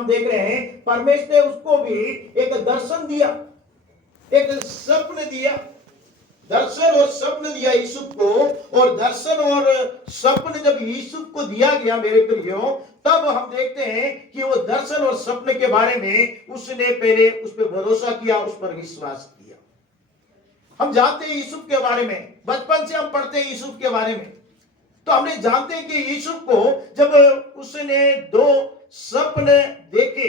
हम देख रहे हैं परमेश्वर ने उसको भी एक दर्शन दिया, एक स्वप्न दिया, दर्शन और स्वप्न दिया यूसुफ को। और दर्शन और स्वप्न जब यूसुफ को दिया गया मेरे प्रियो, तब हम देखते हैं कि वो दर्शन और स्वप्न के बारे में उसने पहले उस पर भरोसा किया, उस पर विश्वास किया। हम जानते हैं यूसुफ के बारे में, बचपन से हम पढ़ते हैं यूसुफ के बारे में, तो हमने जानते हैं कि यूसुफ को जब उसने 2 स्वप्न देखे,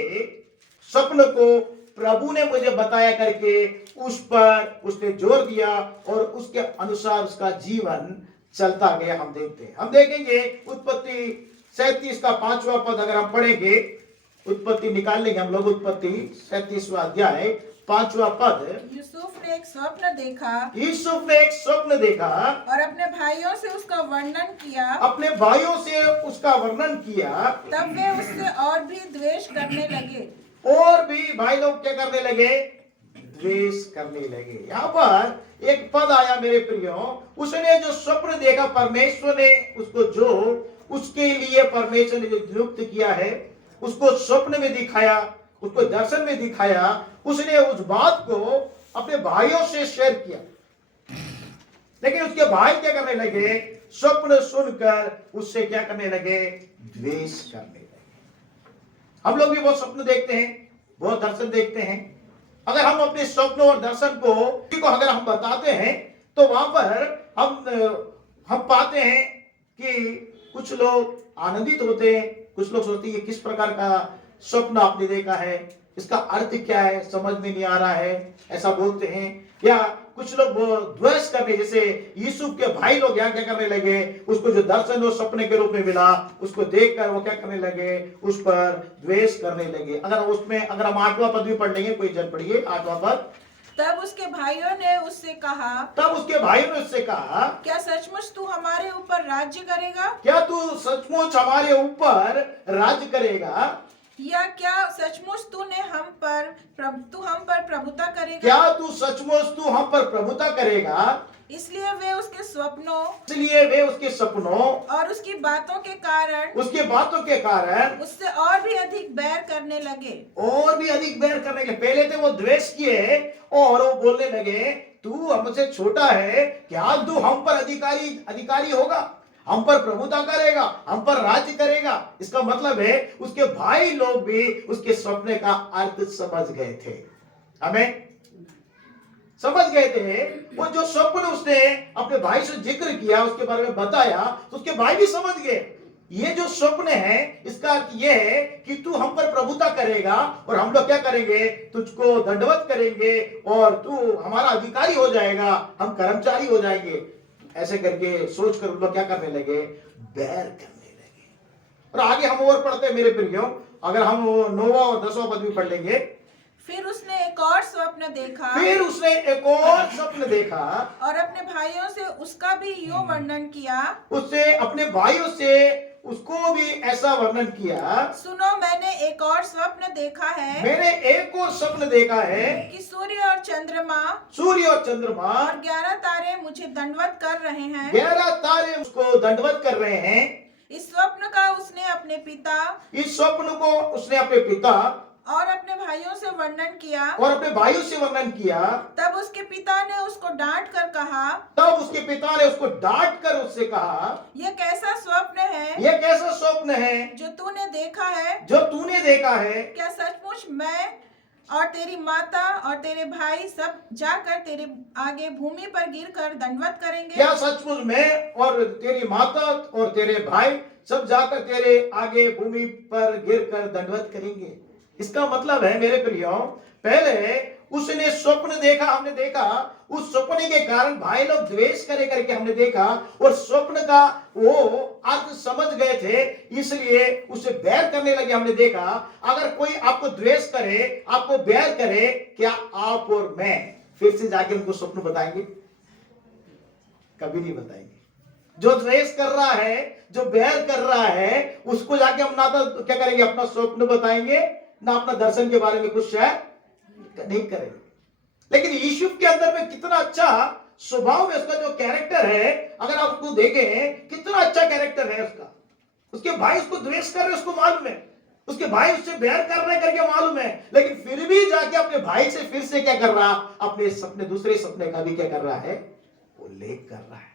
स्वप्न को प्रभु ने मुझे बताया करके उस पर उसने जोर दिया और उसके अनुसार उसका जीवन चलता गया। हम देखते हैं, हम देखेंगे उत्पत्ति 37 का 5वां पद अगर हम पढ़ेंगे, उत्पत्ति निकाल लेंगे हम लोग, उत्पत्ति 37वां अध्याय 5वां पद। यूसुफ ने एक स्वप्न देखा, यूसुफ ने एक स्वप्न देखा और अपने भाइयों से उसका वर्णन किया, अपने भाइयों से उसका वर्णन किया। तब वे उससे और भी द्वेष करने लगे। और भी भाई लोग क्या करने लगे? द्वेष करने लगे। यहाँ पर एक पद आया मेरे प्रियो, उसने जो स्वप्न देखा, परमेश्वर ने उसको जो उसके लिए परमेश्वर ने जो नियुक्त किया है, उसको स्वप्न में दिखाया, उसको दर्शन में दिखाया, उसने उस बात को अपने भाइयों से शेयर किया। लेकिन उसके भाई क्या करने लगे? स्वप्न सुनकर उससे क्या करने लगे? द्वेष करने लगे। हम लोग भी बहुत स्वप्न देखते हैं, बहुत दर्शन देखते हैं। अगर हम अपने स्वप्न और दर्शन को अगर हम बताते हैं, तो वहां पर हम पाते हैं कि कुछ लोग आनंदित होते हैं, कुछ लोग सोचते हैं ये किस प्रकार का स्वप्न आपने देखा है, इसका अर्थ क्या है, समझ में नहीं आ रहा है, ऐसा बोलते हैं। या कुछ लोग द्वेष करने, जैसे यूसुफ के भाई लोग यहाँ क्या करने लगे, उसको जो दर्शन और सपने के रूप में मिला, उसको देखकर वो क्या करने लगे? उस पर द्वेष करने लगे। अगर हम 8वां पद भी पढ़ लेंगे, कोई जन पढ़िए 8वां पद। तब उसके भाइयों ने उससे कहा, क्या सचमुच तू हमारे ऊपर राज्य करेगा? क्या तू सचमुच हमारे ऊपर राज्य करेगा? या क्या सचमुच तू हम पर प्रभुता करेगा? क्या तू सचमुच तू हम पर प्रभुता करेगा? इसलिए वे उसके सपनों और उसकी बातों के कारण उससे और भी अधिक बैर करने लगे। पहले थे वो द्वेष किए और वो बोलने लगे, तू हमसे छोटा है, क्या तू हम पर अधिकारी होगा, हम पर प्रभुता करेगा, हम पर राज्य करेगा? इसका मतलब है उसके भाई लोग भी उसके स्वप्न का अर्थ समझ गए थे। हमें समझ गए थे। वो जो स्वप्न उसने अपने भाई से जिक्र किया, उसके बारे में बताया, तो उसके भाई भी समझ गए ये जो स्वप्न है, इसका अर्थ ये है कि तू हम पर प्रभुता करेगा और हम लोग क्या करेंगे? तुझको दंडवत करेंगे और तू हमारा अधिकारी हो जाएगा, हम कर्मचारी हो जाएंगे। ऐसे करके सोचकर उन लोग क्या करने लगे? बैर करने लगे। और आगे हम और पढ़ते हैं मेरे प्रियो, अगर हम 9वां और 10वां पद भी पढ़ लेंगे। फिर उसने एक और स्वप्न देखा और अपने भाइयों से उसका भी यूं वर्णन किया। उससे अपने भाइयों से उसको भी ऐसा वर्णन किया। सुनो, मैंने एक और स्वप्न देखा है कि सूर्य और चंद्रमा और 11 तारे मुझे दंडवत कर रहे हैं। 11 तारे उसको दंडवत कर रहे हैं। इस स्वप्न को उसने अपने पिता और अपने भाइयों से वर्णन किया। तब उसके पिता ने उसको डांट कर उससे कहा, यह कैसा स्वप्न है जो तूने देखा है? क्या सचमुच मैं और तेरी माता और तेरे भाई सब जाकर तेरे आगे भूमि पर गिरकर दंडवत करेंगे? क्या सचमुच मैं और तेरी माता और तेरे भाई सब जाकर तेरे आगे भूमि पर गिरकर दंडवत करेंगे? इसका मतलब है मेरे प्रियो, पहले उसने स्वप्न देखा, हमने देखा, उस स्वप्न के कारण भाई लोग द्वेष करके हमने देखा, और स्वप्न का वो अर्थ समझ गए थे, इसलिए उसे बैर करने लगे। हमने देखा, अगर कोई आपको द्वेष करे, आपको बैर करे, क्या आप और मैं फिर से जाके उनको स्वप्न बताएंगे? कभी नहीं बताएंगे। जो द्वेष कर रहा है, जो बैर कर रहा है, उसको जाके हम ना तो क्या करेंगे, अपना स्वप्न बताएंगे, ना अपना दर्शन के बारे में कुछ शेयर नहीं करेंगे। लेकिन यूसुफ के अंदर में कितना अच्छा स्वभाव है, उसका जो कैरेक्टर है, अगर आप उसको देखें, कितना अच्छा कैरेक्टर है उसका। उसके भाई उसको द्वेष कर रहे, उसको मालूम है, उसके भाई उससे बैर कर रहे करके मालूम है, लेकिन फिर भी जाके अपने भाई से फिर से क्या कर रहा, अपने सपने, दूसरे सपने का भी क्या कर रहा है, उल्लेख कर रहा है।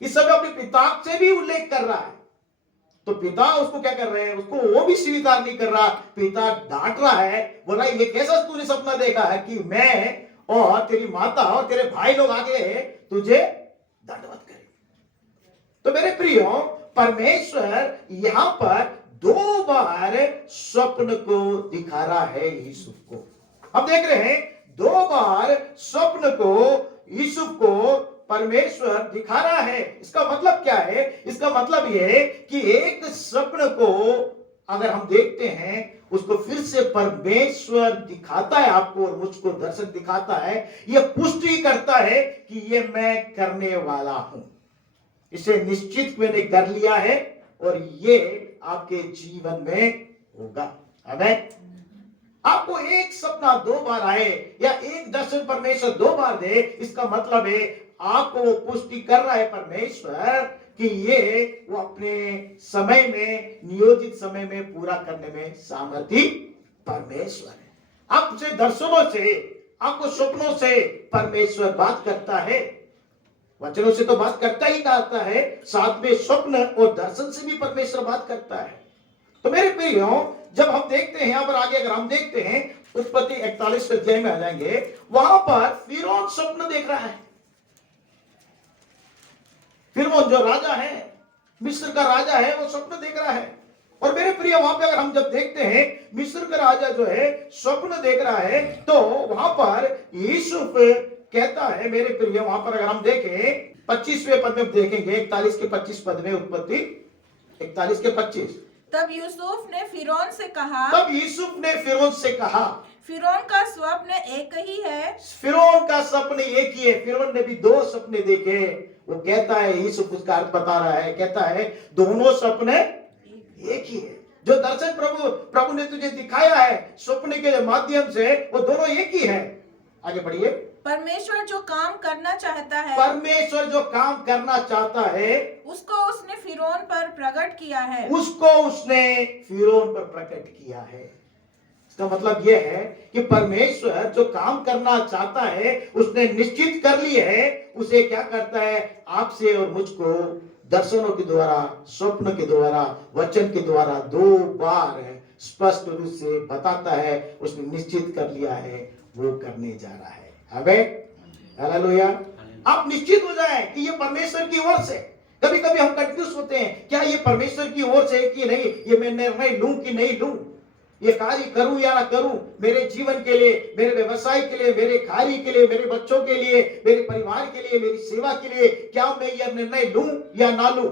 इस समय अपने पिता से भी उल्लेख कर रहा है। तो पिता उसको क्या कर रहे हैं, उसको वो भी स्वीकार नहीं कर रहा। पिता डांट रहा है, बोल रहा है ये कैसा तूने सपना देखा है कि मैं और तेरी माता और तेरे भाई लोग आगे तुझे दंडवत करें। तो मेरे प्रियो, परमेश्वर यहां पर 2 बार स्वप्न को दिखा रहा है यूसुफ को। हम देख रहे हैं 2 बार स्वप्न को यूसुफ को परमेश्वर दिखा रहा है। इसका मतलब क्या है? इसका मतलब यह है कि एक स्वप्न को अगर हम देखते हैं, उसको फिर से परमेश्वर दिखाता है, आपको और मुझको दर्शन दिखाता है, यह पुष्टि करता है कि यह मैं करने वाला हूं, इसे निश्चित मैंने कर लिया है और ये आपके जीवन में होगा। आमीन। आपको एक सपना 2 बार आए या एक दर्शन परमेश्वर 2 बार दे, इसका मतलब है आपको वो पुष्टि कर रहा है परमेश्वर कि ये वो अपने समय में, नियोजित समय में पूरा करने में सामर्थी परमेश्वर है। आपसे दर्शनों से, आपको स्वप्नों से परमेश्वर बात करता है, वचनों से तो बात करता ही करता है, साथ में स्वप्न और दर्शन से भी परमेश्वर बात करता है। तो मेरे प्रियो, जब हम देखते हैं यहां पर आगे, अगर हम देखते हैं उत्पत्ति 41 अध्याय में आ जाएंगे, वहां पर फिरौन स्वप्न देख रहा है। फिरौन जो राजा है, मिस्र का राजा है, वो स्वप्न देख रहा है। और मेरे प्रिय, वहां पे अगर हम जब देखते हैं मिस्र का राजा जो है स्वप्न देख रहा है, तो वहां पर यूसुफ कहता है, मेरे प्रिय, वहां पर अगर हम देखें 25वें पद में देखेंगे, 41 के 25 पद में, उत्पत्ति 41 के 25। तब यूसुफ ने फिरौन से कहा, फिरौन का स्वप्न एक ही है। फिरौन का स्वप्न एक ही है। फिरौन ने भी 2 सपने देखे। वो कहता है, यूसुफ उसका अर्थ बता रहा है, कहता है दोनों सपने एक ही है। जो दर्शन प्रभु ने तुझे दिखाया है स्वप्न के माध्यम से, वो दोनों एक ही है। आगे बढ़िए। परमेश्वर जो काम करना चाहता है, परमेश्वर जो काम करना चाहता है, उसको उसने फिरौन पर प्रकट किया है। उसको उसने फिरौन पर प्रकट किया है। इसका मतलब यह है कि परमेश्वर जो काम करना चाहता है, उसने निश्चित कर लिया है। उसे क्या करता है, आपसे और मुझको दर्शनों के द्वारा, स्वप्न के द्वारा, वचन के द्वारा 2 बार स्पष्ट रूप से बताता है। उसने निश्चित कर लिया है, वो करने जा रहा है। आमीन, हालेलुया। आप निश्चित हो जाएं कि ये परमेश्वर की ओर से। कभी कभी हम कंफ्यूज होते हैं, क्या ये परमेश्वर की ओर से है कि नहीं, ये मैं निर्णय लूं कि नहीं लूं, ये कार्य करूं या ना करूं, मेरे जीवन के लिए, मेरे व्यवसाय के लिए, मेरे कार्य के लिए, मेरे बच्चों के लिए, मेरे परिवार के लिए, मेरी सेवा के लिए, क्या मैं यह निर्णय लूं या ना लूं,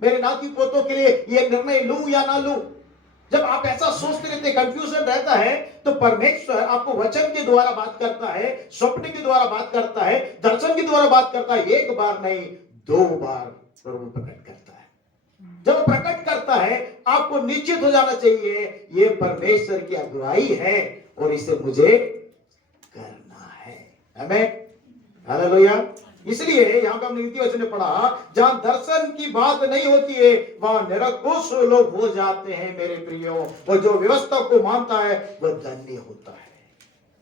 मेरे नाती पोतों के लिए यह निर्णय लूं या ना लूं। जब आप ऐसा सोचते रहते, कंफ्यूजन रहता है, तो परमेश्वर आपको वचन के द्वारा बात करता है, स्वप्न के द्वारा बात करता है, दर्शन के द्वारा बात करता है। 1 बार नहीं, 2 बार प्रभु प्रकट करता है। जब प्रकट करता है, आपको निश्चित हो जाना चाहिए ये परमेश्वर की अगुवाई है और इसे मुझे करना है। आमीन, हालेलुया। इसलिए यहां पे हमने नीति वचन में पढ़ा, जहां दर्शन की बात नहीं होती है वहां निरंकुश लोग हो जाते हैं। मेरे प्रियो, और जो व्यवस्था को मानता है वह धन्य होता है।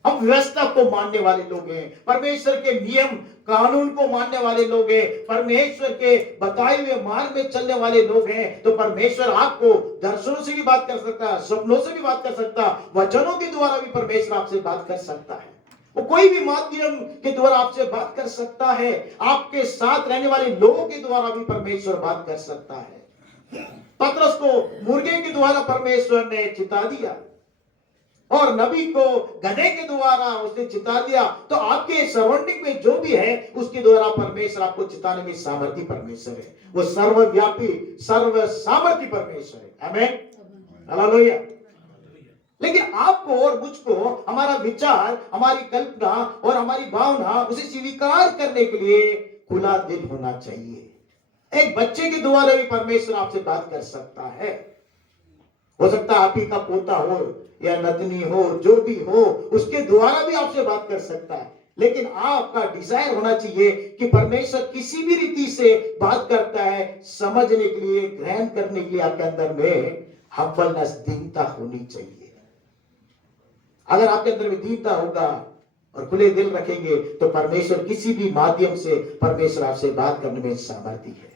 हम व्यवस्था को मानने वाले लोग हैं, परमेश्वर के नियम कानून को मानने वाले लोग हैं, परमेश्वर के बताए हुए मार्ग में चलने वाले लोग हैं। तो परमेश्वर आपको दर्शनों से भी बात कर सकता है, स्वप्नों से भी बात कर सकता है, वचनों के द्वारा भी परमेश्वर आपसे बात कर सकता है। वो कोई भी माध्यम के द्वारा आपसे बात कर सकता है। आपके साथ रहने वाले लोगों के द्वारा भी परमेश्वर बात कर सकता है। पतरस को मुर्गे के द्वारा परमेश्वर ने चिता दिया और नबी को गधे के द्वारा उसने चिता दिया। तो आपके सराउंडिंग में जो भी है उसके द्वारा परमेश्वर आपको चिताने में सामर्थी परमेश्वर है। वो सर्वव्यापी, सर्व सामर्थी परमेश्वर है। आमीन, हालेलुया। लेकिन आपको और मुझको हमारा विचार, हमारी कल्पना और हमारी भावना उसे स्वीकार करने के लिए खुला दिल होना चाहिए। एक बच्चे के द्वारा भी परमेश्वर आपसे बात कर सकता है। हो सकता है आप ही का पोता हो या नतनी हो, जो भी हो, उसके द्वारा भी आपसे बात कर सकता है। लेकिन आपका डिजायर होना चाहिए कि परमेश्वर किसी भी रीति से बात करता है, समझने के लिए, ग्रहण करने के लिए आपके अंदर में हम्बलनेस, दीनता होनी चाहिए। अगर आपके अंदर में दीनता होगा और खुले दिल रखेंगे तो परमेश्वर किसी भी माध्यम से परमेश्वर आपसे बात करने में सामर्थ्य है।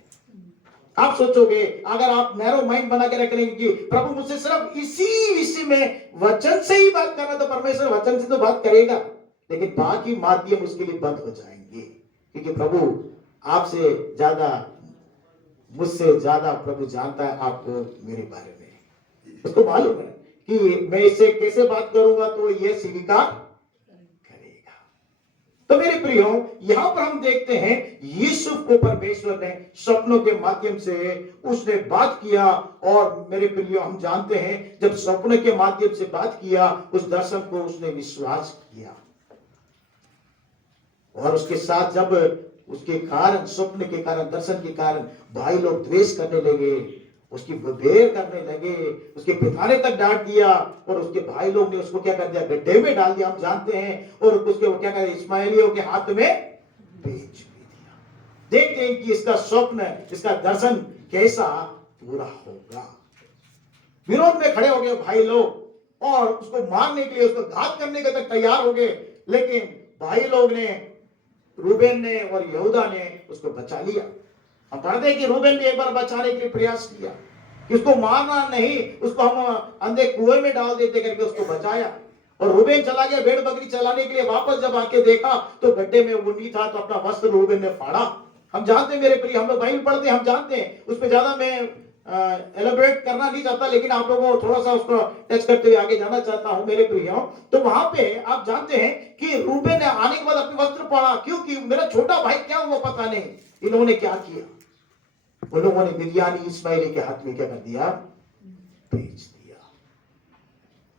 आप सोचोगे, अगर आप नैरो माइंड बना के रख लेंगे कि प्रभु मुझसे सिर्फ इसी विषय में वचन से ही बात करना, तो परमेश्वर वचन से तो बात करेगा, लेकिन बाकी माध्यम उसके लिए बंद हो जाएंगे। क्योंकि प्रभु आपसे ज्यादा, मुझसे ज्यादा प्रभु जानता है आपको मेरे बारे में। उसको मालूम है कि मैं इससे कैसे बात करूंगा तो ये स्वीकार करेगा। तो मेरे प्रियो, यहां पर हम देखते हैं यूसुफ को परमेश्वर ने स्वप्नों के माध्यम से उसने बात किया। और मेरे प्रियो, हम जानते हैं जब स्वप्न के माध्यम से बात किया, उस दर्शन को उसने विश्वास किया। और उसके साथ जब उसके कारण, स्वप्न के कारण, दर्शन के कारण भाई लोग द्वेष करने लगे, उसकी बेर करने लगे, उसके पिता ने तक डांट दिया और उसके भाई लोग ने उसको क्या कर दिया, गड्ढे में डाल दिया, हम जानते हैं। और उसके वो क्या कर, इस्माइलियों के हाथ में बेच भी दिया। देखते हैं कि इसका स्वप्न, इसका दर्शन कैसा पूरा होगा। विरोध में खड़े हो गए भाई लोग और उसको मारने के लिए, उसको घात करने के तक तैयार हो गए, लेकिन भाई लोग ने, रूबेन ने और यहूदा ने उसको बचा लिया। हम पढ़ते हैं कि रूबेन ने एक बार बचाने के लिए प्रयास किया कि उसको मारना नहीं, उसको हम अंधे कुएं में डाल देते करके उसको बचाया। और रूबेन चला गया भेड़ बकरी चलाने के लिए, वापस जब आके देखा तो गड्ढे में वो नहीं था, तो अपना वस्त्र रूबेन ने फाड़ा। हम जानते हैं मेरे प्रिय, हम लोग बाइबल पढ़ते हैं, हम जानते हैं, उस पर ज्यादा मैं एलोबरेट करना नहीं चाहता, लेकिन आप लोगों को थोड़ा सा उसको टच करते हुए आगे जाना चाहता हूं मेरे प्रियो। तो वहां पे आप जानते हैं कि रूबेन ने आने के बाद अपने वस्त्र फाड़ा, क्योंकि मेरा छोटा भाई क्या हुआ पता नहीं। इन्होंने क्या किया, उन लोगों ने मिद्यानी इस्माइली के हाथ में क्या कर दिया, बेच दिया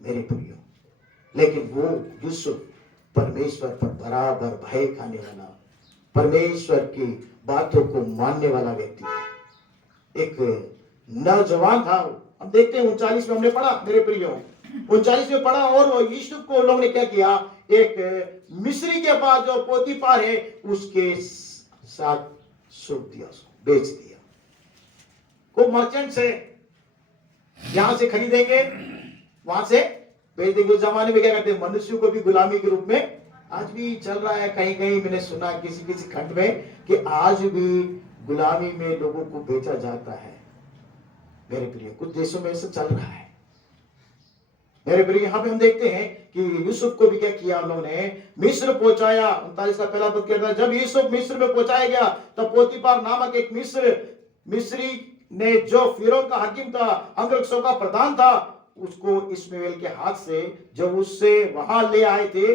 मेरे प्रियो। लेकिन वो यूसुफ परमेश्वर पर बराबर भय खाने वाला, परमेश्वर की बातों को मानने वाला व्यक्ति था, एक नौजवान था। हम देखते हैं 39 में हमने पढ़ा मेरे प्रियो, 39 में पढ़ा। और यूसुफ को लोगों ने क्या किया, एक मिस्री के पास जो पोतीफार है उसके साथ सौंप दिया, उसको बेच दिया। को मर्चेंट से यहां से खरीदेंगे, वहां से बेच देंगे। उस जमाने में क्या करते हैं, मनुष्य को भी गुलामी के रूप में, आज भी चल रहा है। कहीं कहीं मैंने सुना किसी किसी खंड में कि आज भी गुलामी में लोगों को बेचा जाता है मेरे प्रिय। कुछ देशों में ऐसा चल रहा है मेरे प्रिय। यहां पे हम देखते हैं कि यूसुफ को भी क्या किया उन्होंने, मिस्र पहुंचाया। 39 का पहला पद कहता है, जब यूसुफ मिस्र में पहुंचाया गया तब पोतीफार नामक एक मिस्री ने, जो फिरौन का हाकिम था, अंगरक्षकों का प्रधान था, उसको इश्माएल के हाथ से जो उससे वहां ले आए थे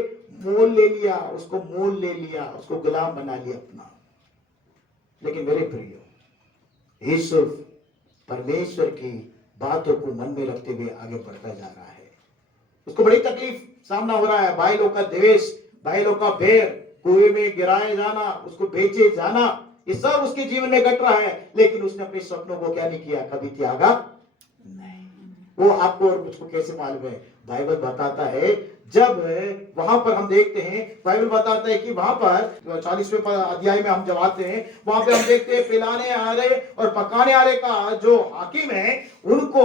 मोल ले लिया, उसको मोल ले लिया, उसको गुलाम बना लिया अपना। लेकिन मेरे प्रियो, यूसुफ परमेश्वर की बातों को मन में रखते हुए आगे बढ़ता जा रहा है। उसको बड़ी तकलीफ सामना हो रहा है, भाई लोग का द्वेष, भाई लोग का बैर, कुएं में गिराए जाना, उसको बेचे जाना, ये सब उसके जीवन में घट रहा है। लेकिन उसने अपने सपनों को क्या नहीं किया, कभी त्यागा नहीं। वो आपको और मुझको कैसे मालूम है, बाइबल बताता है। जब वहां पर हम देखते हैं, बाइबल बताता है कि वहां पर 40वें अध्याय में हम जब आते हैं, वहां पे हम देखते हैं पिलाने आ रहे और पकाने आ रहे का जो हाकिम है, उनको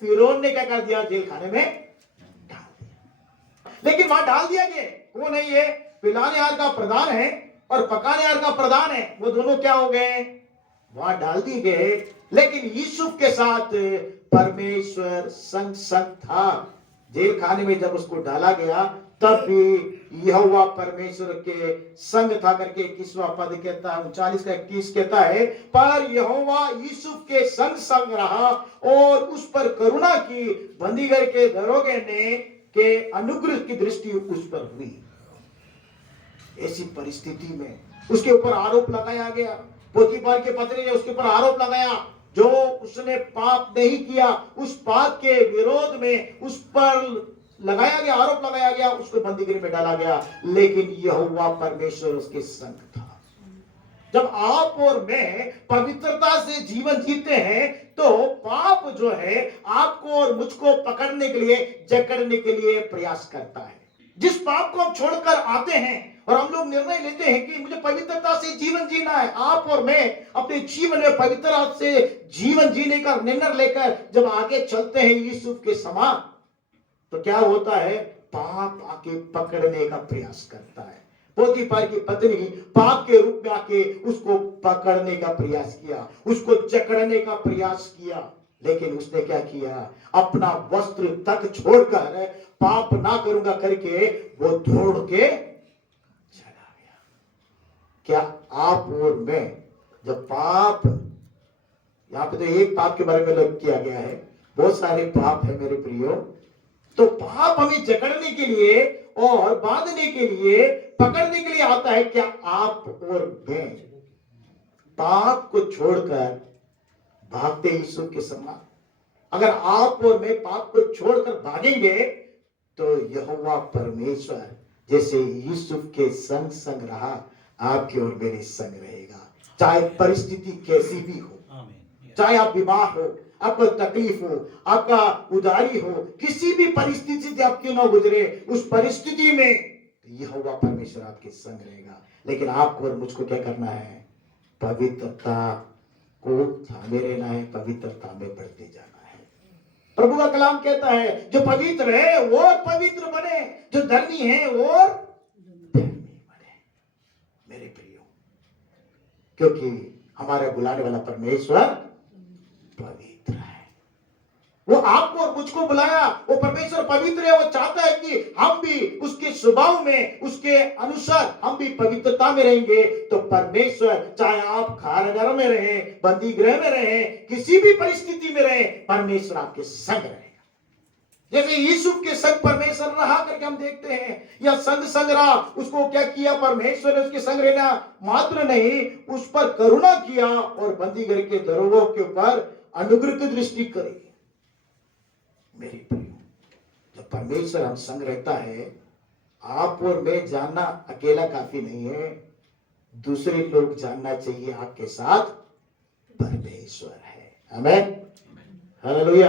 फिरौन ने क्या कर दिया, जेल खाने में डाल दिया। लेकिन वहां डाल दिया गया, वो नहीं है, पिलाने हार का प्रधान है और पकाने हार का प्रधान है, वो दोनों क्या हो गए, वहां डाल दिए गए। लेकिन यूसुफ के साथ परमेश्वर संग था। जेल खाने में जब उसको डाला गया तब भी यहोवा परमेश्वर के संग था करके 21वां पद कहता है, 39 का 21 कहता है, पर यहोवा यूसुफ के संग रहा और उस पर करुणा की, बंदीगढ़ के दरोगे ने के अनुग्रह की दृष्टि उस पर हुई। ऐसी परिस्थिति में उसके ऊपर आरोप लगाया गया, पोतीफार के पत्नी ने उसके ऊपर आरोप लगाया, जो उसने पाप नहीं किया, उस पाप के विरोध में उस पर लगाया गया, आरोप लगाया गया, उसको बंदीगृह में डाला गया। लेकिन यहोवा परमेश्वर उसके संग था। जब आप और मैं पवित्रता से जीवन जीते हैं तो पाप जो है आपको और मुझको पकड़ने के लिए, जकड़ने के लिए प्रयास करता है। जिस पाप को हम छोड़कर आते हैं और हम लोग निर्णय लेते हैं कि मुझे पवित्रता से जीवन जीना है, आप और मैं अपने जीवन में पवित्रता से जीवन जीने का निर्णय लेकर जब आगे चलते हैं यूसुफ के समान, तो क्या होता है, पाप आके पकड़ने का प्रयास करता है। पोतीफर की पत्नी पाप के रूप में आके उसको पकड़ने का प्रयास किया, उसको जकड़ने का प्रयास किया, लेकिन उसने क्या किया, अपना वस्त्र तक छोड़कर पाप ना करूंगा करके वो दौड़ के चला गया। क्या आप और मैं जब पाप, यहां पे तो एक पाप के बारे में उल्लेख किया गया है, बहुत सारे पाप है मेरे प्रियो, तो पाप हमें जकड़ने के लिए और बांधने के लिए, पकड़ने के लिए आता है। क्या आप और मैं पाप को छोड़कर भागते यीशु के समान? अगर आप और मैं पाप को छोड़कर भागेंगे तो यहोवा परमेश्वर जैसे यूसुफ के संग संग रहा, आपके और मेरे संग रहेगा। चाहे परिस्थिति कैसी भी हो, चाहे आप बीमार हो, आपको तकलीफ हो, आपका उदारी हो, किसी भी परिस्थिति से आप क्यों ना गुजरे, उस परिस्थिति में यहोवा परमेश्वर आपके संग रहेगा। लेकिन आपको और मुझको क्या करना है, पवित्रता को थामे रहना है, पवित्रता में बढ़ते जाना है। प्रभु का कलाम कहता है जो पवित्र है और पवित्र बने, जो धर्मी है और धर्मी बने मेरे प्रियो, क्योंकि हमारे बुलाने वाला परमेश्वर पवित्र है। वो आपको और मुझको बुलाया, वो परमेश्वर पवित्र है। वो चाहता है कि हम भी उसके स्वभाव में, उसके अनुसार हम भी पवित्रता में रहेंगे। तो परमेश्वर, चाहे आप कारागार में रहे, बंदी गृह में रहे, किसी भी परिस्थिति में रहे, परमेश्वर आपके संग रहेगा। जैसे यूसुफ के संग परमेश्वर रहा करके हम देखते हैं, या संग रहा, उसको क्या किया, परमेश्वर ने उसके संग रहना मात्र नहीं, उस पर करुणा किया और बंदी गृह के दरोगों के ऊपर अनुग्रह की दृष्टि करी। मेरे प्रियो, जब परमेश्वर हम संग रहता है, आप और मैं जानना अकेला काफी नहीं है, दूसरे लोग जानना चाहिए आपके साथ परमेश्वर है। आमीन, हालेलुया।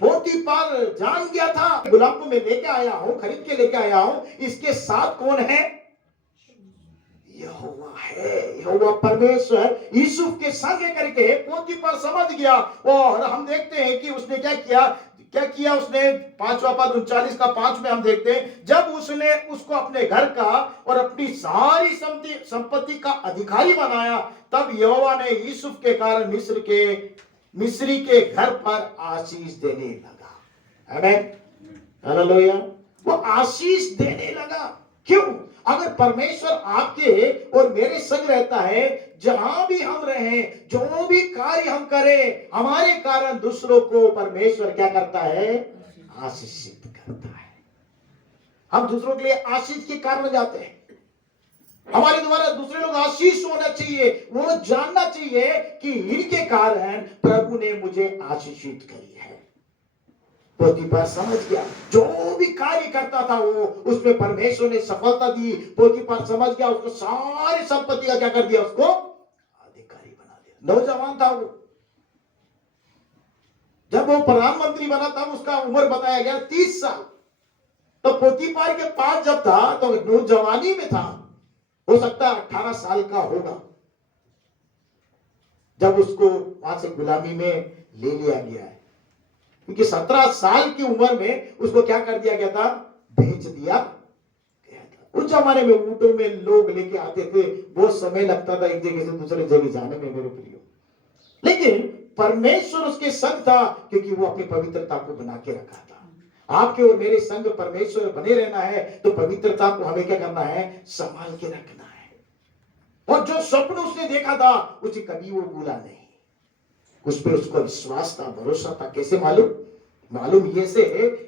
पोतीफर जान गया था, गुलाम को मैं लेके आया हूं, खरीद के लेके आया हूं, इसके साथ कौन है, यहोवा है, यहोवा परमेश्वर यूसुफ के संग करके पोतीफर समझ गया। और हम देखते हैं कि उसने क्या किया उसने 5वां पद 39 का 5 में हम देखते हैं, जब उसने उसको अपने घर का और अपनी सारी संपत्ति का अधिकारी बनाया, तब यहोवा ने यूसुफ के कारण मिस्री के घर पर आशीष देने लगा। आमीन, हालेलुया। वो आशीष देने लगा। क्यों? अगर परमेश्वर आपके और मेरे संग रहता है, जहां भी हम रहें, जो भी कार्य हम करें, हमारे कारण दूसरों को परमेश्वर क्या करता है, आशीषित करता है। हम दूसरों के लिए आशीष के कारण जाते हैं। हमारे द्वारा दूसरे लोग आशीष होना चाहिए, वो जानना चाहिए कि इनके कारण प्रभु ने मुझे आशीषित करी है। पोतीफर समझ गया, जो भी कार्य करता था वो उसमें परमेश्वर ने सफलता दी। पोतीफर समझ गया, उसको सारी संपत्ति का क्या कर दिया, उसको अधिकारी बना दिया। नौजवान था वो, जब वो प्रधानमंत्री बना तब उसका उम्र बताया गया 30 साल। तो पोतीफर के पास जब था तो नौजवानी में था, हो सकता है 18 साल का होगा, जब उसको वहां से गुलामी में ले लिया गया है। क्योंकि 17 साल की उम्र में उसको क्या कर दिया गया था, बेच दिया गया था। उस जमाने में ऊंटों में लोग लेके आते थे, बहुत समय लगता था एक जगह से दूसरे जगह जाने में मेरे प्रियो। लेकिन परमेश्वर उसके संग था, क्योंकि वो अपनी पवित्रता को बना के रखा था। आपके और मेरे संग परमेश्वर बने रहना है, तो पवित्रता को हमें क्या करना है, संभाल के रखना है। और जो स्वप्न उसने देखा था उसे कभी वो भूला नहीं, उस पर उसको विश्वास था, भरोसा था। कैसे मालूम ये से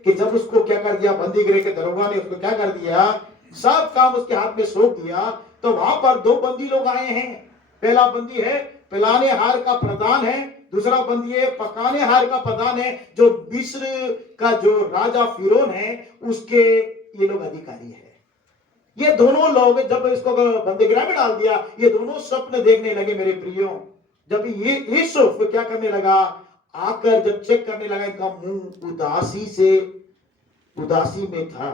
कि जब उसको क्या कर दिया, बंदी गृह के दरोगा ने उसको क्या कर दिया, सब काम उसके हाथ में सौंप दिया, तो वहां पर 2 बंदी लोग आए हैं। पहला बंदी है पिलाने हार का प्रधान है, दूसरा बंदी है पकाने हार का प्रधान है, जो मिस्र का जो राजा फिरौन है उसके ये लोग अधिकारी है। ये दोनों लोग जब इसको बंदी गृह में डाल दिया, ये दोनों स्वप्न देखने लगे मेरे प्रियो। जब ये यूसुफ क्या करने लगा, आकर जब चेक करने लगा, इनका मुंह उदासी में था,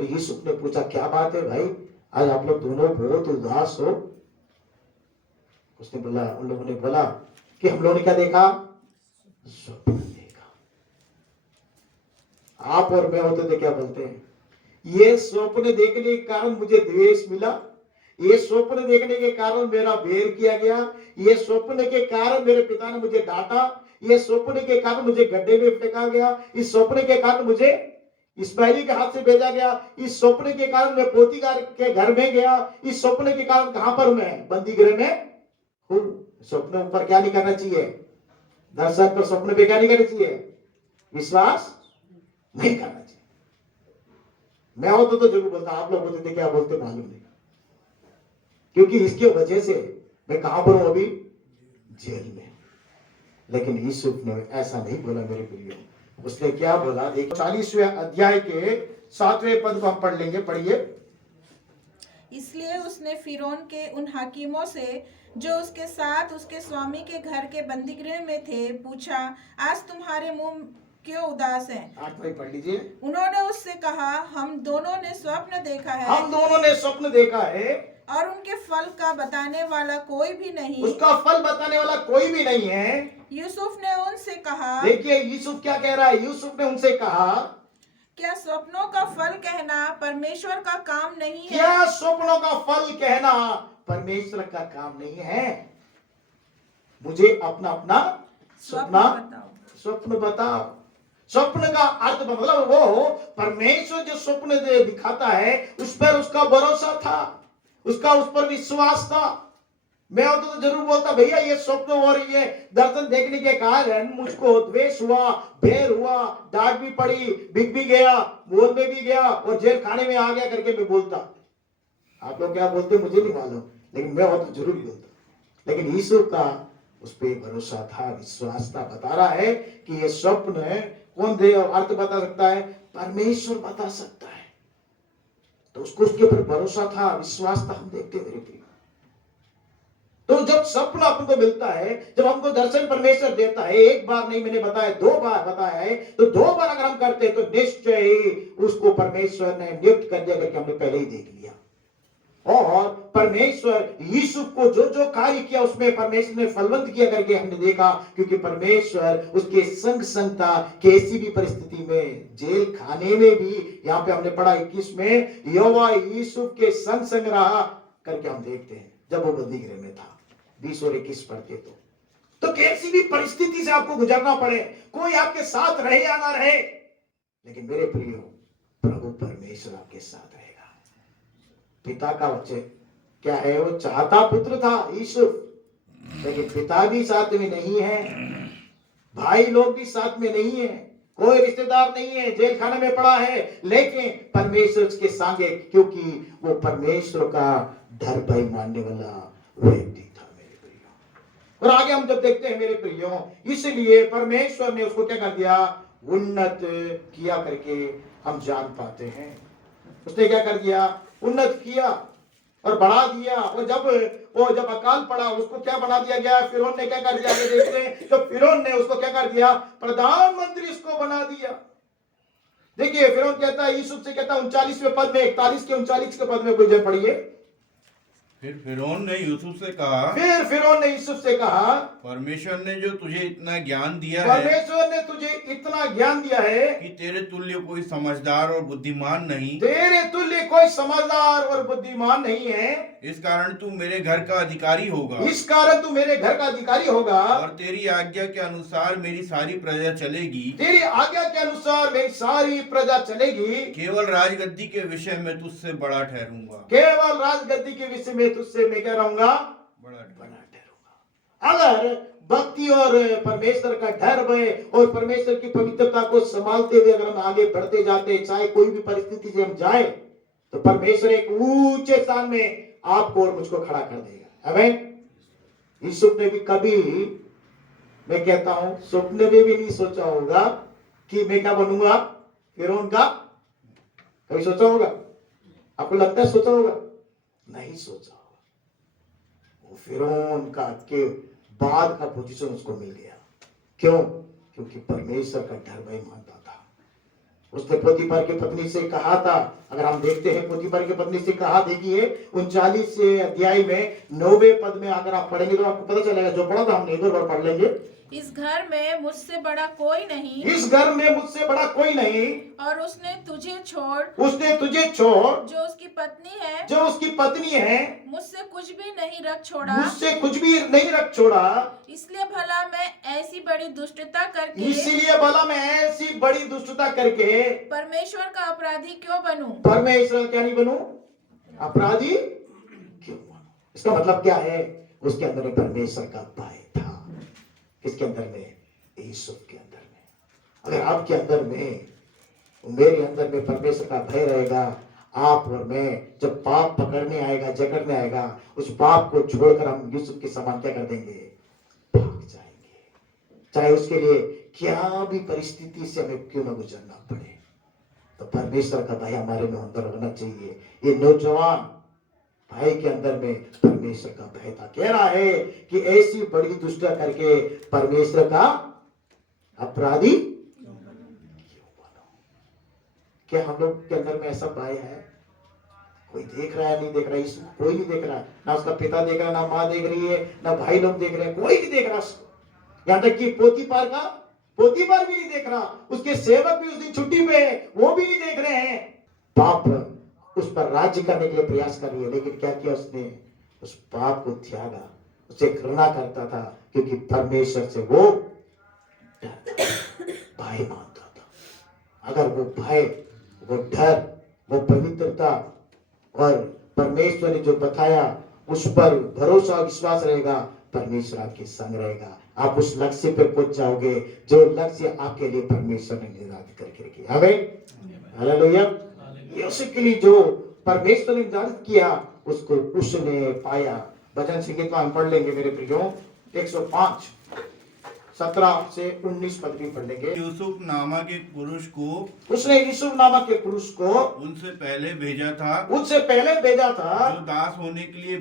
तो यूसुफ ने पूछा, क्या बात है भाई, आज आप लोग दोनों बहुत उदास हो? उसने बोला, उन लोगों ने बोला कि हम लोगों ने क्या देखा? स्वप्न देखा। आप और मैं होते तो क्या बोलते हैं? ये स्वप्न देखने के कारण मुझे द्वेष मिला, ये स्वप्न देखने के कारण मेरा बैर किया गया, ये स्वप्न के कारण मेरे पिता ने मुझे डांटा, ये स्वप्न के कारण मुझे गड्ढे में फेंका गया, इस स्वप्न के कारण मुझे इस्माइली के हाथ से भेजा गया, इस स्वप्न के कारण मैं पोतीदार के घर में गया, इस स्वप्न के कारण कहां पर मैं बंदी गृह में हूं। स्वप्न पर क्या नहीं करना चाहिए? दर्शन पर, स्वप्न पे क्या नहीं करना चाहिए? विश्वास नहीं करना चाहिए। मैं होता तो जरूर बोलता, आप लोग बोलते थे क्या बोलते मालूम नहीं, क्योंकि इसके वजह से मैं कहां पर हूं अभी? जेल में। लेकिन यूसुफ ने ऐसा नहीं बोला मेरे प्रियो। उसने क्या बोला? देखो 40वें अध्याय के 7वें पद को हम पढ़ लेंगे, पढ़िए। इसलिए उसने फिरौन के उन हाकिमों से जो उसके साथ उसके स्वामी के घर के बंदीगृह में थे पूछा, आज तुम्हारे मुंह क्यों उदास हैं? 8वें पढ़ लीजिए। उन्होंने उससे कहा, हम दोनों ने स्वप्न देखा है, हम दोनों ने स्वप्न देखा है, और उनके फल का बताने वाला कोई भी नहीं, उसका फल बताने वाला कोई भी नहीं है। यूसुफ ने उनसे कहा, देखिए यूसुफ क्या कह रहा है? यूसुफ ने उनसे कहा, क्या स्वप्नों का फल कहना परमेश्वर का काम नहीं है? क्या स्वप्नों का फल कहना परमेश्वर का काम नहीं है? मुझे अपना अपना स्वप्न बताओ। स्वप्न का अर्थ मतलब वो परमेश्वर जो स्वप्न दिखाता है उस पर उसका भरोसा था, उसका उस पर विश्वास था। मैं होता तो जरूर बोलता, भैया ये स्वप्न हो रही है, दर्शन देखने के कारण मुझको द्वेष हुआ, बैर हुआ, डांट भी पड़ी, बिक भी गया, मोल में भी गया और जेल खाने में आ गया करके मैं बोलता। आप लोग क्या बोलते मुझे नहीं मालूम, लेकिन मैं होता जरूर बोलता। लेकिन ईश्वर का उस पर भरोसा था, विश्वास था। बता रहा है कि ये स्वप्न कौन दे अर्थ बता सकता है? परमेश्वर बता सकता है। तो उसको उसके ऊपर भरोसा था, विश्वास था। हम देखते मेरे प्रिय, तो जब स्वप्न आपको मिलता है, जब हमको दर्शन परमेश्वर देता है, एक बार नहीं मैंने बताया, 2 बार बताया है, तो 2 बार अगर हम करते हैं तो निश्चय ही उसको परमेश्वर ने नियुक्त कर दिया करके हमने पहले ही देख लिया। और परमेश्वर यूसुफ को जो जो कार्य किया उसमें परमेश्वर ने फलवंत किया करके हमने देखा, क्योंकि परमेश्वर उसके संग संग था। कैसी भी परिस्थिति में, जेल खाने में भी, यहाँ पे हमने पढ़ा 21 में, यहोवा यूसुफ के संग संग रहा करके हम देखते हैं जब वो बंदीगृह में था। 20 और 21 पढ़ते तो कैसी भी परिस्थिति से आपको गुजरना पड़े, कोई आपके साथ रहे या ना रहे, लेकिन मेरे प्रियो प्रभु परमेश्वर आपके साथ रहेगा। पिता का बच्चे क्या है? वो चाहता पुत्र था यूसुफ, लेकिन पिता भी साथ में नहीं है, भाई लोग भी साथ में नहीं है, कोई रिश्तेदार नहीं है, जेल खाने में पड़ा है, लेकिन परमेश्वर उसके संग है, क्योंकि वो परमेश्वर का डर भय मानने वाला व्यक्ति था मेरे प्रियो। और आगे हम जब देखते हैं मेरे प्रियो, इसलिए परमेश्वर ने उसको क्या कर दिया? उन्नत किया करके हम जान पाते हैं। उसने क्या कर दिया? उन्नत किया और बढ़ा दिया। और जब अकाल पड़ा उसको क्या बना दिया गया? फिरौन ने क्या कर दिया? आगे देखते हैं, तो फिरौन ने उसको क्या कर दिया? प्रधानमंत्री उसको बना दिया। देखिए फिरौन कहता है, यूसुफ से कहता है 39वें पद में, 41 के 39 के पद में कोई जब पढ़िए। फिर फिरौन ने यूसुफ से कहा, परमेश्वर ने जो तुझे इतना ज्ञान दिया है, परमेश्वर ने तुझे इतना ज्ञान दिया है कि तेरे तुल्य कोई समझदार और बुद्धिमान नहीं, तेरे तुल्य कोई समझदार और बुद्धिमान नहीं है, इस कारण तू मेरे घर का अधिकारी होगा, इस कारण तू मेरे घर का अधिकारी होगा, और तेरी आज्ञा के अनुसार मेरी सारी प्रजा चलेगी, तेरी आज्ञा के अनुसार मेरी सारी प्रजा चलेगी, केवल राजगद्दी के विषय में तुझसे बड़ा ठहरूंगा, केवल राजगद्दी के विषय में तुझसे मैं क्या रहूंगा? बड़ा ठहरूंगा। अगर भक्ति और परमेश्वर का डर भय और परमेश्वर की पवित्रता को संभालते हुए अगर हम आगे बढ़ते जाते, चाहे कोई भी परिस्थिति से हम जाए, तो परमेश्वर एक ऊंचे स्थान में आपको और मुझको खड़ा कर देगा। आमीन। यूसुफ ने भी कभी, मैं कहता हूं, स्वप्न में भी नहीं सोचा होगा कि मैं क्या बनूंगा? फिरौन का। कभी सोचा होगा? आपको लगता है सोचा होगा? नहीं सोचा होगा। वो फिरौन का के बाद का पोजीशन उसको मिल गया। क्यों? क्योंकि परमेश्वर का डर भय मानता था। उसने पोतीफर की पत्नी से कहा था, अगर हम देखते हैं पोतीफर की पत्नी से कहा, देखिए 39 अध्याय में 9वें पद में अगर आप पढ़ेंगे तो आपको पता चलेगा। जो पढ़ा था हमने एक बार पढ़ लेंगे। इस घर में मुझसे बड़ा कोई नहीं, इस घर में मुझसे बड़ा कोई नहीं, और उसने तुझे छोड़ जो उसकी पत्नी है मुझसे कुछ भी नहीं रख छोड़ा, इसलिए भला मैं ऐसी बड़ी दुष्टता करके परमेश्वर का अपराधी क्यों बनूं? परमेश्वर क्या नहीं बनूं? अपराधी क्यों बनूं? इसका मतलब क्या है? उसके अंदर में परमेश्वर का भय था। किसके अंदर में? यूसुफ के अंदर में। अगर आपके अंदर में, मेरे अंदर में परमेश्वर का भय रहेगा, आप और मैं जब पाप पकड़ने आएगा, जकड़ने आएगा, उस पाप को छोड़कर हम यूसुफ के समान क्या कर देंगे? भाग जाएंगे। चाहे उसके लिए क्या भी परिस्थिति से हमें क्यों ना गुजरना पड़े। तो परमेश्वर का भय हमारे में अंदर होना चाहिए। ये नौजवान भाई के अंदर में परमेश्वर का भय था। कह रहा है कि ऐसी बड़ी दुष्टता करके परमेश्वर का अपराधी क्यों बनो? क्या हम लोग के अंदर में ऐसा भय है? कोई देख रहा है, नहीं देख रहा है, इसको कोई नहीं देख रहा, ना उसका पिता देख रहा है, ना माँ देख रही है, ना भाई लोग देख रहे हैं, कोई नहीं देख रहा उसको। यहाँ तक कि पोतीफर भी नहीं देख रहा, उसके सेवक भी उस दिन छुट्टी पे है, वो भी नहीं देख रहे हैं। पाप उस पर राज्य करने के लिए प्रयास कर रही है, लेकिन क्या किया उसने? उस पाप को त्यागा। उसे घृणा करता था क्योंकि परमेश्वर से वो भय मानता था। अगर वो भय, वो डर, वो पवित्रता और परमेश्वर ने जो बताया उस पर भरोसा विश्वास रहेगा, परमेश्वर आपके संग रहेगा। आप उस लक्ष्य पे पहुंच जाओगे जो लक्ष्य आपके लिए परमेश्वर ने निर्धारित करके रखी। आमीन, हालेलुया। यूसुफ के लिए जो परमेश्वर ने निर्धारित किया उसको उसने पाया। वचन संगीत में हम पढ़ लेंगे मेरे प्रियो, 105 17 से 19 पद भी पढ़ लेंगे। यूसुफ नामक एक पुरुष को, उसने यूसुफ नामक के पुरुष को उनसे पहले भेजा था, जो दास होने के लिए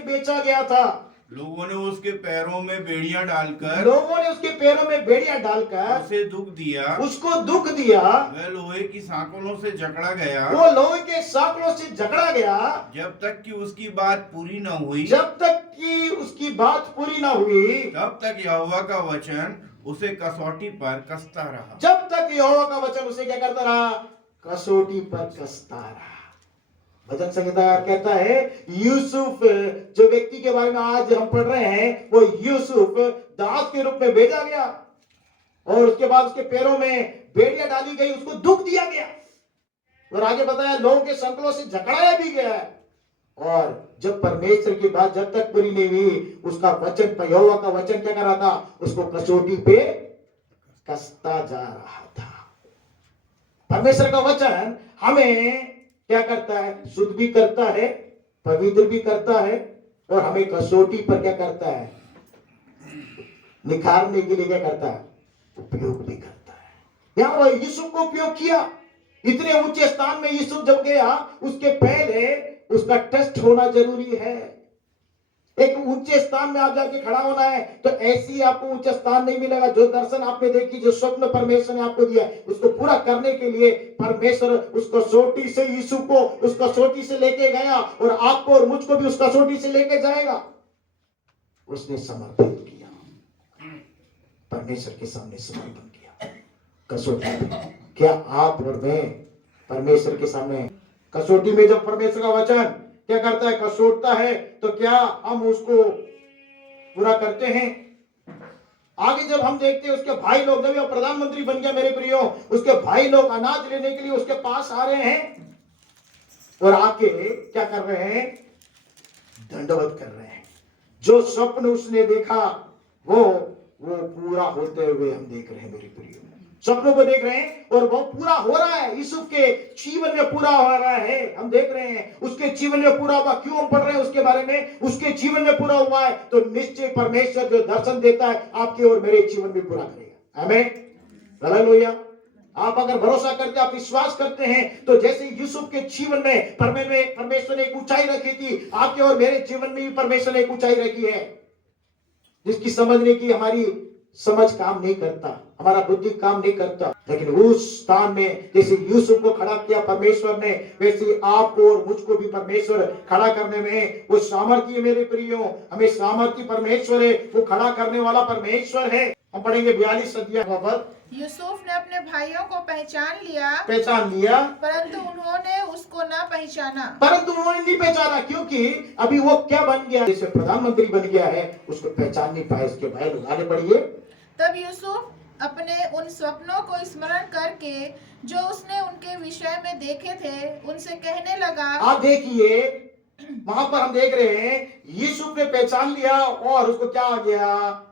बेचा गया था। लोगों ने उसके पैरों में बेड़ियां डालकर उसको दुख दिया। वह लोहे की सांकलों से जकड़ा गया, जब तक कि उसकी बात पूरी न हुई, तब तक यहोवा का वचन उसे कसौटी पर कसता रहा। जब तक यहोवा का वचन उसे क्या करता रहा? कसौटी पर कसता रहा। भजन संगीतकार कहता है यूसुफ जो व्यक्ति के बारे में आज हम पढ़ रहे हैं, वो यूसुफ दास के रूप में भेजा गया और उसके बाद उसके पैरों में बेड़ियां डाली गई, उसको दुख दिया गया और आगे बताया लोगों के संकलों से जकड़ाया भी गया। और जब परमेश्वर की बात जब तक पूरी नहीं हुई, उसका वचन, यहोवा का वचन क्या कर रहा था? उसको कसौटी पे कसता जा रहा था। परमेश्वर का वचन हमें क्या करता है? शुद्ध भी करता है, पवित्र भी करता है और हमें कसौटी पर क्या करता है? निखारने के लिए क्या करता है? उपयोग भी करता है। यहां वह यूसुफ को उपयोग किया। इतने ऊंचे स्थान में यूसुफ जब गया, उसके पहले उसका टेस्ट होना जरूरी है। एक ऊंचे स्थान में आप जाके खड़ा होना है तो ऐसे ही आपको ऊंचा स्थान नहीं मिलेगा। जो दर्शन आपने देखी, जो स्वप्न परमेश्वर ने आपको दिया, उसको पूरा करने के लिए परमेश्वर उस कसौटी से, यीशु को उस कसौटी से लेके गया और आपको और मुझको भी उस कसौटी से लेके जाएगा। उसने समर्पण किया, परमेश्वर के सामने समर्पण किया कसौटी। क्या आप और मैं परमेश्वर के सामने कसौटी में, जब परमेश्वर का वचन क्या करता है? कसौटता है, तो क्या हम उसको पूरा करते हैं? आगे जब हम देखते हैं उसके भाई लोग, जब वो प्रधानमंत्री बन गया मेरे प्रियो, उसके भाई लोग अनाज लेने के लिए उसके पास आ रहे हैं और आके क्या कर रहे हैं? दंडवत कर रहे हैं। जो स्वप्न उसने देखा वो पूरा होते हुए हम देख रहे हैं मेरे प्रियो। स्वप्नों को देख रहे हैं और वो पूरा हो रहा है। यूसुफ के जीवन में पूरा हो रहा है, हम देख रहे हैं। उसके जीवन में पूरा हुआ। क्यों हम पढ़ रहे हैं उसके बारे में? उसके जीवन में पूरा हुआ है तो निश्चय परमेश्वर जो दर्शन देता है आपके और मेरे जीवन में पूरा करेगा। आमीन, हालेलुया। आप अगर भरोसा करते, आप विश्वास करते हैं, तो जैसे यूसुफ के जीवन में परमेश्वर ने एक ऊंचाई रखी थी, आपके और मेरे जीवन में भी परमेश्वर ने एक ऊंचाई रखी है जिसकी समझने की हमारी समझ काम नहीं करता, हमारा बुद्धि काम नहीं करता। लेकिन उस स्थान में जैसे यूसुफ को खड़ा किया परमेश्वर ने, वैसे आपको और मुझको भी परमेश्वर खड़ा करने में वो सामर्थ्य। मेरे प्रियो, हमें सामर्थ्य परमेश्वर है, वो खड़ा करने वाला परमेश्वर है। हम पढ़ेंगे 42 अध्याय पर। यूसुफ ने अपने भाइयों को पहचान लिया, परंतु उन्होंने उसको न पहचाना। परंतु उन्होंने नहीं पहचाना, क्योंकि अभी वो क्या बन गया, जैसे प्रधानमंत्री बन गया है, उसको पहचान नहीं पाए। उसके भाई लोग आगे बढ़िए। तब यूसुफ अपने उन स्वप्नों को स्मरण करके जो उसने उनके विषय में देखे थे, उनसे कहने लगा। आप देखिए, वहां पर हम देख रहे हैं यूसुफ ने पहचान लिया और उसको क्या आ गया,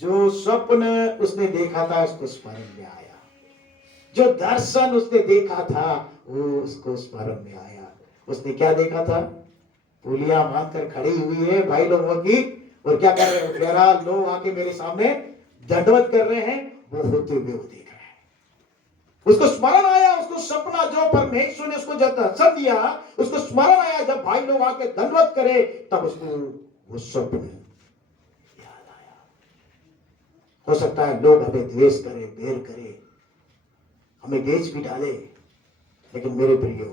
जो स्वप्न उसने देखा था उसको स्मरण में आया, जो दर्शन उसने देखा था वो उसको स्मरण में आया। उसने क्या देखा था, पुलिया बांधकर खड़ी हुई है भाई लोगों की, और क्या कर रहे हैं, 11 लोग आके मेरे सामने दंडवत कर रहे हैं, वो होते हुए वो देख रहे हैं। उसको स्मरण आया, उसको सपना जो परमेश्वर ने उसको जब दर्शन दिया, उसको स्मरण आया। जब भाई लोग आके दंडवत करे तब उसको वो स्वप्न याद आया। हो सकता है लोग हमें द्वेष करे, बैर करे, हमें बेच भी डाले, लेकिन मेरे प्रियो,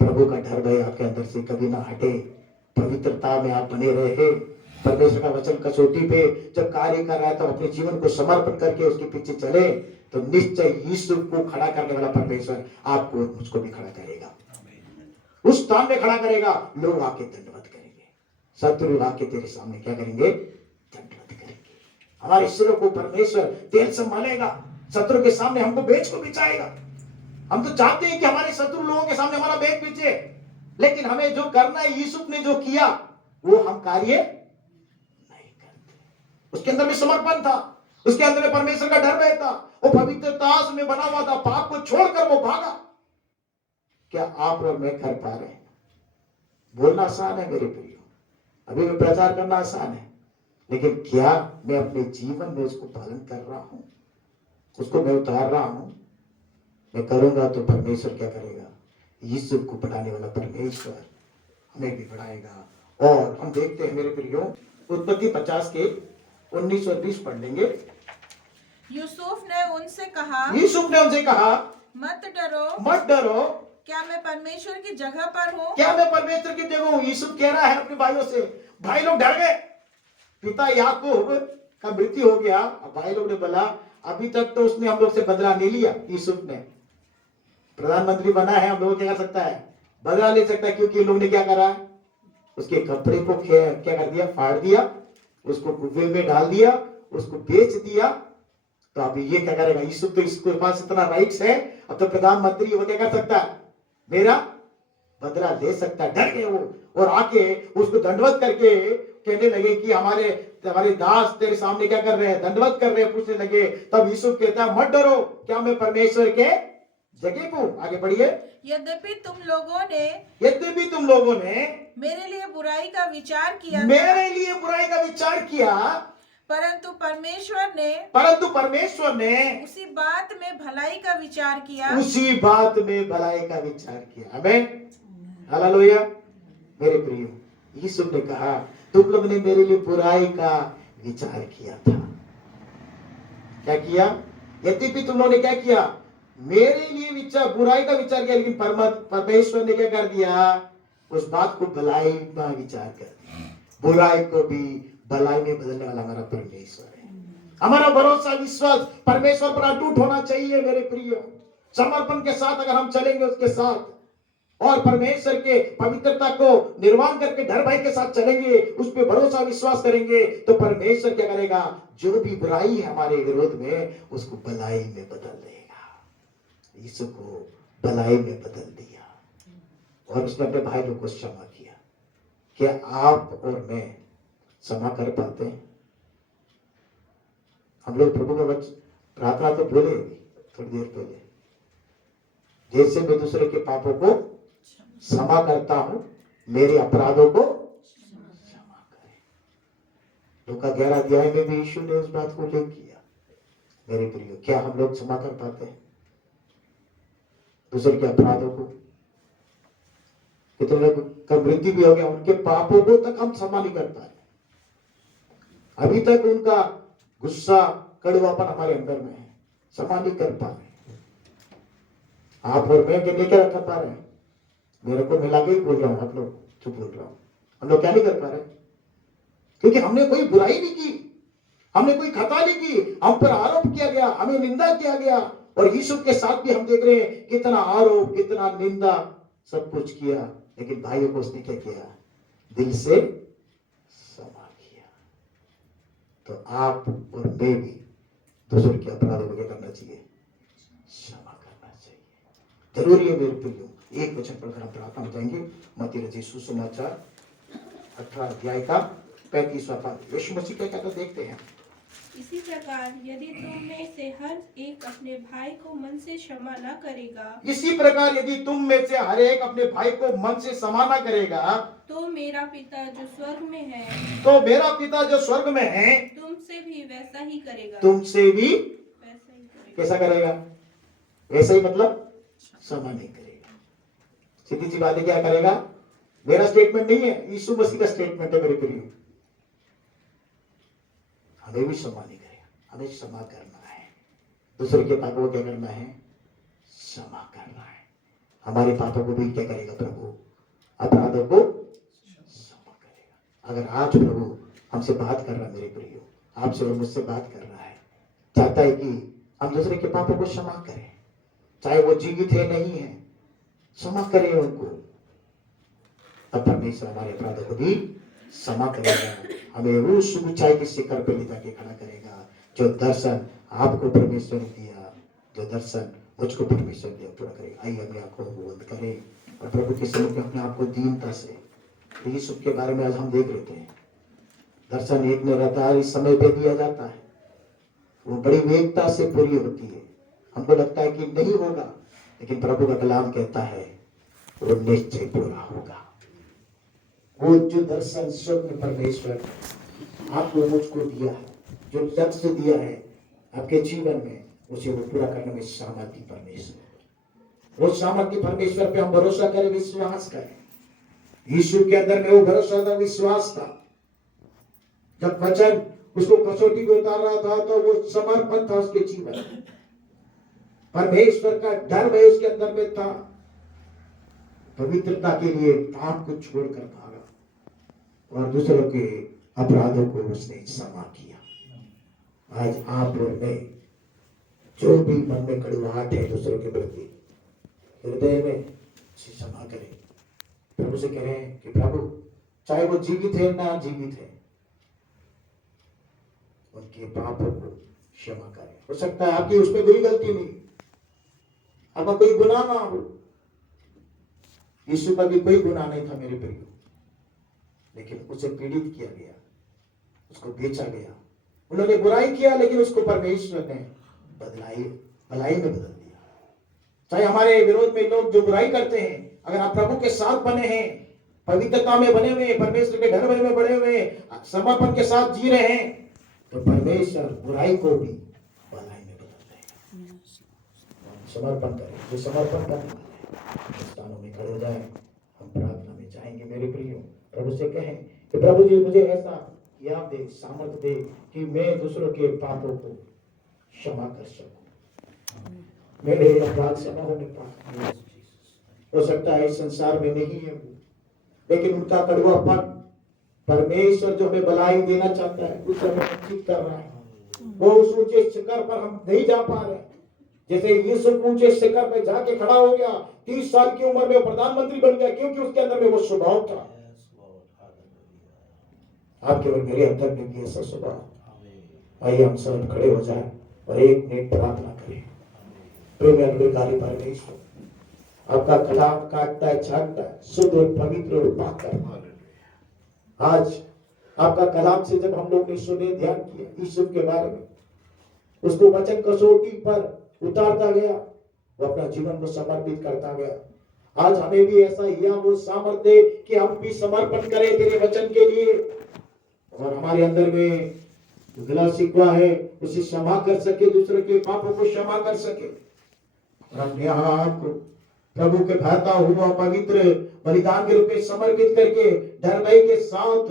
प्रभु का डर भय आपके अंदर से कभी ना हटे। पवित्रता में आप बने रहे। परमेश्वर का वचन कसौटी पे जब कार्य कर रहा है तो अपने जीवन को समर्पण करके उसके पीछे चले, तो निश्चय यूसुफ को खड़ा करने वाला परमेश्वर आपको और मुझको भी खड़ा करेगा। उस स्थान में खड़ा करेगा। लोग आके दंडवत करेंगे, शत्रु आके तेरे सामने क्या करेंगे, दंडवत करेंगे। हमारे सिरों को परमेश्वर तेल से मलेगा, शत्रु के सामने हमको बेच को बिछाएगा। हम तो चाहते हैं कि हमारे शत्रु लोगों के सामने हमारा बेच बिछे, लेकिन हमें जो करना है, यूसुफ ने जो किया वो हम कार्य नहीं करते। उसके अंदर में समर्पण था, उसके अंदर में परमेश्वर का डर था, वो पवित्रता में बना हुआ था, पाप को छोड़कर वो भागा। क्या आप और मैं कर पा रहे हैं? बोलना आसान है मेरे प्रियो, अभी भी प्रचार करना आसान है, लेकिन क्या मैं अपने जीवन में उसको पालन कर रहा हूं, उसको मैं उतार रहा हूं? मैं करूंगा तो परमेश्वर क्या करेगा, यूसुफ को बढ़ाने वाला परमेश्वर हमें भी बढ़ाएगा। और हम देखते हैं मेरे प्रियो, उत्पत्ति 50 के 19 और 20 पढ़ लेंगे। यूसुफ ने उनसे कहा, मत डरो, क्या मैं परमेश्वर की जगह पर हूँ? क्या मैं परमेश्वर की जगह हूँ? यूसुफ कह रहा है अपने भाइयों से। भाई लोग डर गए। पिता याकूब का मृत्यु हो गया। अब भाई लोग ने बोला, अभी तक तो उसने हम लोग से बदला नहीं लिया। यूसुफ ने प्रधानमंत्री बना है, हम लोग क्या कर सकता है, बदला ले सकता है, क्योंकि लोग ने क्या करा, उसके कपड़े को क्या कर दिया, फाड़ दिया, उसको कुएं में डाल दिया, उसको बेच दिया। तो अब ये क्या करेगा, यूसुफ तो इसके पास इतना राइट्स है, अब तो प्रधानमंत्री वो क्या कर सकता है, मेरा बदला ले सकता है। डर गए वो और आके उसको दंडवत करके कहने लगे कि हमारे दास तेरे सामने क्या कर रहे हैं, दंडवत कर रहे हैं, पूछने लगे। तब यूसुफ कहता है, मत डरो, क्या मैं परमेश्वर के जगह पर हूं? आगे बढ़िए। यद्यपि तुम लोगों ने मेरे लिए बुराई का विचार किया, परंतु परमेश्वर ने उसी बात में भलाई का विचार किया। आमीन, हालेलुया। मेरे प्रियो, यूसुफ ने कहा, तुम लोग ने मेरे लिए बुराई का विचार किया था। क्या किया? यद्यपि तुम लोगों ने क्या किया, मेरे लिए बुराई का विचार किया, लेकिन परमेश्वर ने क्या कर दिया, उस बात को भलाई का विचार कर दिया। बुराई को भी भलाई में बदलने वाला हमारा परमेश्वर है। हमारा भरोसा विश्वास परमेश्वर पर अटूट होना चाहिए मेरे प्रियो। समर्पण के साथ अगर हम चलेंगे उसके साथ, और परमेश्वर के पवित्रता को निर्वाण करके डर भय के साथ चलेंगे, उस पर भरोसा विश्वास करेंगे, तो परमेश्वर क्या करेगा, जो भी बुराई है हमारे विरोध में, उसको भलाई में बदल देगा। यीशु को भलाई में बदल दिया और उसने अपने भाई लोग को क्षमा किया। क्या आप और मैं क्षमा कर पाते हैं? हम लोग प्रभु का वचन प्रार्थना तो बोले थोड़ी देर पहले, जैसे मैं दूसरे के पापों को क्षमा करता हूं, मेरे अपराधों को क्षमा करें। लूका 11 अध्याय में भी यीशु ने उस बात को उल्लेख किया। मेरे प्रियो, क्या हम लोग क्षमा कर पाते हैं दूसरे के अपराधों को? कितने लोग का मृत्यु भी हो गया, उनके पापों को तक हम क्षमा नहीं कर पाए। अभी तक उनका गुस्सा कड़वापन हमारे अंदर में है, क्षमा नहीं कर पा रहे। आप और मैं क्या क्या कर पा रहे हैं? मेरे को मिला के ही बोल रहा हूं, आप लोग चुप बोल रहा हूं। हम लोग क्या नहीं कर पा रहे? क्योंकि हमने कोई बुराई नहीं की, हमने कोई खता नहीं की, हम पर आरोप किया गया, हमें निंदा किया गया। और यीशु के साथ भी हम देख रहे हैं कितना आरोप, कितना निंदा, सब कुछ किया, लेकिन भाइयों को उसने क्या किया? दिल से क्षमा किया। तो आप और मैं भी दूसरों के अपराधों को क्या करना चाहिए? क्षमा करना चाहिए। जरूरी है मेरे प्रियो। एक वचन पढ़कर हम प्रार्थना हो जाएंगे। मत्ती रचित सुसमाचार 18 अध्याय का 35वां पद। यीशु मसीह क्या कहता देखते हैं। इसी प्रकार यदि तुम में से हर एक अपने भाई को मन से क्षमा न करेगा, इसी प्रकार यदि तुम में से हर एक अपने भाई को मन से क्षमा न करेगा, तो मेरा पिता जो स्वर्ग में है, तो मेरा पिता जो स्वर्ग में है तुमसे भी वैसा ही करेगा। तुमसे भी वैसा ही करेगा। कैसा करेगा? वैसा ही मतलब क्षमा नहीं करेगा। सीधी सी बात है, क्या करेगा? मेरा स्टेटमेंट नहीं है, यीशु मसीह का स्टेटमेंट है मेरे प्रिय। हमें भी क्षमा नहीं करेगा, हमें क्षमा करना है। दूसरे के पापों को क्या करना है? क्षमा करना है। हमारे पापों को भी क्या करेगा प्रभु? अपराधों को क्षमा करेगा। अगर आज प्रभु हमसे बात कर रहा है मेरे प्रियो, आपसे और मुझसे बात कर रहा है, चाहता है कि हम दूसरे के पापों को क्षमा करें, चाहे वो जीवित है नहीं है, क्षमा करें उनको। तब परमेश्वर हमारे अपराधों को भी क्षमा करेगा, हमें उस ऊंचाई के शिखर पर ले जाके खड़ा करेगा। जो दर्शन आपको परमेश्वर ने दिया, जो दर्शन मुझको परमेश्वर ने पूरा करेगा। आइए अपनी आंखों को बंद करें और प्रभु के सामने अपने आप को दीनता से, यीशु के बारे में आज हम देख रहे थे। दर्शन एक निर्धारित समय पे दिया जाता है, वो बड़ी वेगता से पूरी होती है। हमको लगता है कि नहीं होगा, लेकिन प्रभु का कलाम कहता है वो निश्चय पूरा होगा। वो जो दर्शन स्वप्न परमेश्वर आपको मुझको दिया है, जो लक्ष्य दिया है आपके जीवन में, उसे वो पूरा करने में सामर्थ्य परमेश्वर। वो सामर्थ्य परमेश्वर पे हम भरोसा करें, विश्वास करें। यीशु के अंदर में वो भरोसा था, विश्वास था। जब वचन उसको कसौटी में उतार रहा था तो वो समर्पण था उसके जीवन में। परमेश्वर का डर में उसके अंदर में था। पवित्रता के लिए पाप को छोड़कर भागा और दूसरों के अपराधों को उसने क्षमा किया। आज आप और मैं, जो भी मन में कड़वाहट है दूसरों के प्रति, हृदय में क्षमा करें। प्रभु से कह रहे हैं कि प्रभु, चाहे वो जीवित है ना जीवित है, उनके पापों को क्षमा करें। हो सकता है आपकी उसमें कोई गलती नहीं, आपका कोई गुनाह ना हो। यीशु का भी कोई गुनाह नहीं था मेरे प्रिय, लेकिन उसे पीड़ित किया गया, उसको बेचा गया। उन्होंने बुराई किया, लेकिन उसको परमेश्वर ने भलाई में बदल दिया। चाहे हमारे विरोध में लोग जो बुराई करते हैं, अगर आप प्रभु के साथ बने हैं, पवित्रता में बने हुए, परमेश्वर के डर में बने हुए, समर्पण के साथ जी रहे हैं, तो परमेश्वर बुराई को भी भलाई में बदल देगा। समर्पण करें, जो समर्पण करने वाले स्थानों में खड़े हो जाए। हम प्रार्थना में जाएंगे मेरे प्रियो। प्रभु से कहें कि प्रभु जी, मुझे ऐसा याद दे, सामर्थ दे कि मैं दूसरों के पापों को क्षमा कर सकूं। मेरे अपराध क्षमा होने पाए। हो सकता है इस संसार में नहीं है वो, लेकिन उनका कड़वापन परमेश्वर जो हमें भलाई देना चाहता है, उसे हमें वंचित कर रहा है। वो उस ऊंचे शिखर पर हम नहीं जा पा रहे। जैसे यूसुफ ऊंचे शिखर पर जाके खड़ा हो गया, 30 साल की उम्र में प्रधानमंत्री बन गया, क्योंकि उसके अंदर में वो स्वभाव था। आपके और मेरे अंदर में भी ऐसा स्वभाव। आइए हम सब खड़े हो जाए और एक मिनट प्रार्थना करें। प्रेम अनुग्रहकारी परमेश्वर, आपका कलाम काटता है, छाटता है, शुद्ध और पवित्र और पाक करता है। आज आपका कलाम से जब हम लोग ने सुने, ध्यान किया यीशु के बारे में, उसको वचन कसौटी पर उतारता गया, वो अपना जीवन को समर्पित करता गया। आज हमें भी ऐसा ही वो सामर्थ्य दे कि हम भी समर्पण करें तेरे वचन के लिए, और हमारे अंदर में गिला शिकवा है उसे क्षमा कर सके, दूसरे के पापों को क्षमा कर सके। और अपने आप को प्रभु के भाता हुआ पवित्र बलिदान के रूप में समर्पित करके डर भय के साथ,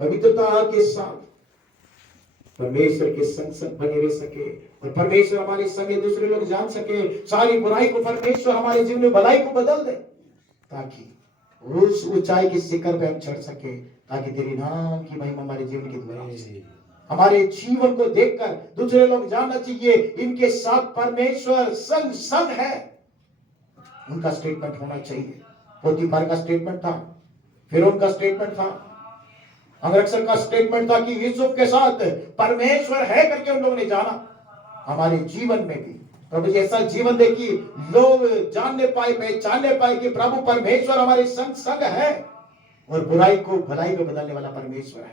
पवित्रता के साथ परमेश्वर के संग संग बने रह सके और परमेश्वर हमारे संग दूसरे लोग जान सके, सारी बुराई को परमेश्वर हमारे जीवन में भलाई को बदल दे, ताकि उस ऊंचाई की शिखर पे हम चढ़ सके, ताकि तेरे नाम की महिमा हमारे जीवन के द्वारा हो सके। हमारे जीवन को देखकर दूसरे लोग जानना चाहिए इनके साथ परमेश्वर संग संग है, उनका स्टेटमेंट होना चाहिए। पोतीफर का स्टेटमेंट था, फिरौन का स्टेटमेंट था, अंगरक्षक का स्टेटमेंट था कि यूसुफ के साथ परमेश्वर है करके उन लोगों ने जाना। हमारे जीवन में भी प्रभु जी ऐसा जीवन दे कि लोग जानने पाए, पहचानने पाए कि प्रभु परमेश्वर हमारे संग संग है और बुराई को भलाई में बदलने वाला परमेश्वर है,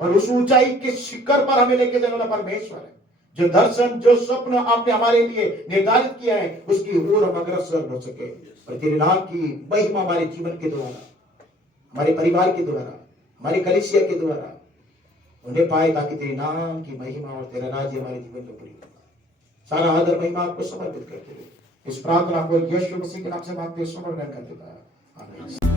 और उस ऊंचाई के शिखर पर हमें लेके जाने वाला परमेश्वर है। जो दर्शन, जो स्वप्न आपने हमारे लिए निर्धारित किया है, उसकी ओर हम अग्रसर हो सके और तेरे नाम की महिमा हमारे जीवन के द्वारा, हमारे परिवार के द्वारा, हमारी कलीसिया के द्वारा उन्हें पाए, ताकि तेरे नाम की महिमा और तेरा राज्य हमारे जीवन में पूरी हो। सारा आदर महिमा आपको समर्पित करते हुए इस प्रार्थना को यीशु मसीह के नाम से मांगते, समर्पण कर देता है। आमीन।